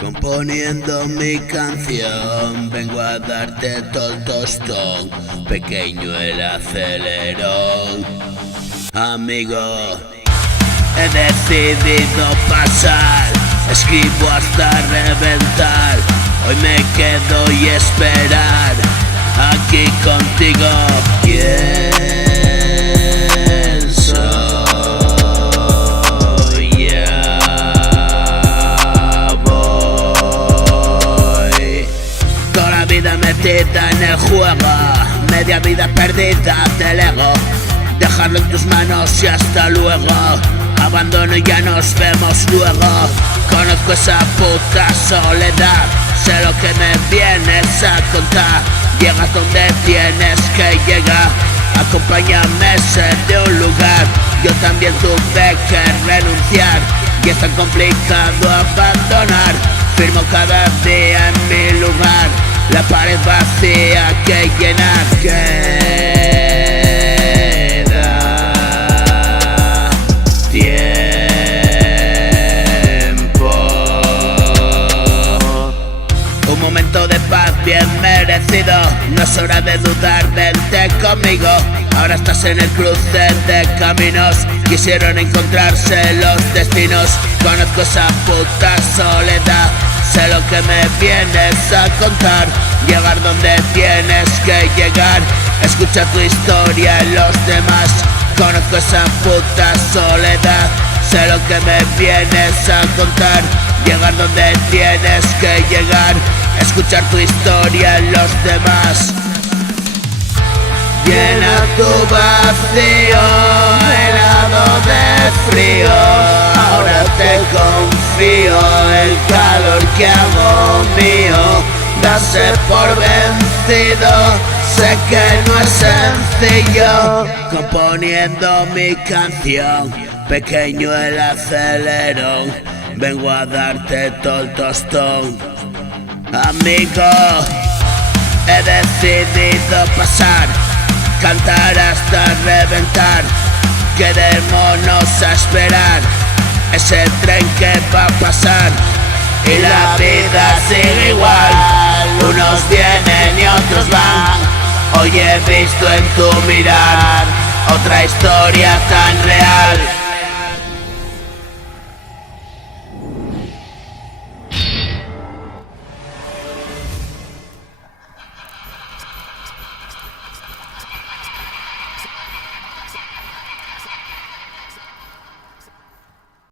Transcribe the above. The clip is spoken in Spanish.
Componiendo mi canción, vengo a darte todo el tostón, pequeño el acelerón. Amigo, he decidido pasar, escribo hasta reventar. Hoy me quedo y esperar, aquí contigo. ¿Quién soy? Ya voy. Toda la vida metida en el juego, media vida perdida del ego. Dejarlo en tus manos y hasta luego. Abandono y ya nos vemos luego. Conozco esa puta soledad, sé lo que me vienes a contar. Llegas donde tienes que llegar, acompáñame, sé de un lugar. Yo también tuve que renunciar y es tan complicado abandonar. Firmo cada día en mi lugar, la pared vacía que llenar. Un momento de paz bien merecido, no es hora de dudar, vente conmigo. Ahora estás en el cruce de caminos, quisieron encontrarse los destinos. Conozco esa puta soledad, sé lo que me vienes a contar. Llegar donde tienes que llegar, escucha tu historia en los demás. Conozco esa puta soledad, sé lo que me vienes a contar. Llegar donde tienes que llegar, escuchar tu historia en los demás. Llena tu vacío, helado de frío. Ahora te confío, el calor que hago mío. Dase por vencido, sé que no es sencillo. Componiendo mi canción, pequeño el acelerón. Vengo a darte todo el tostón. Amigo, he decidido pasar, cantar hasta reventar. Quedémonos a esperar ese tren que va a pasar. Y la vida sigue igual, unos vienen y otros van. Hoy he visto en tu mirar otra historia tan real.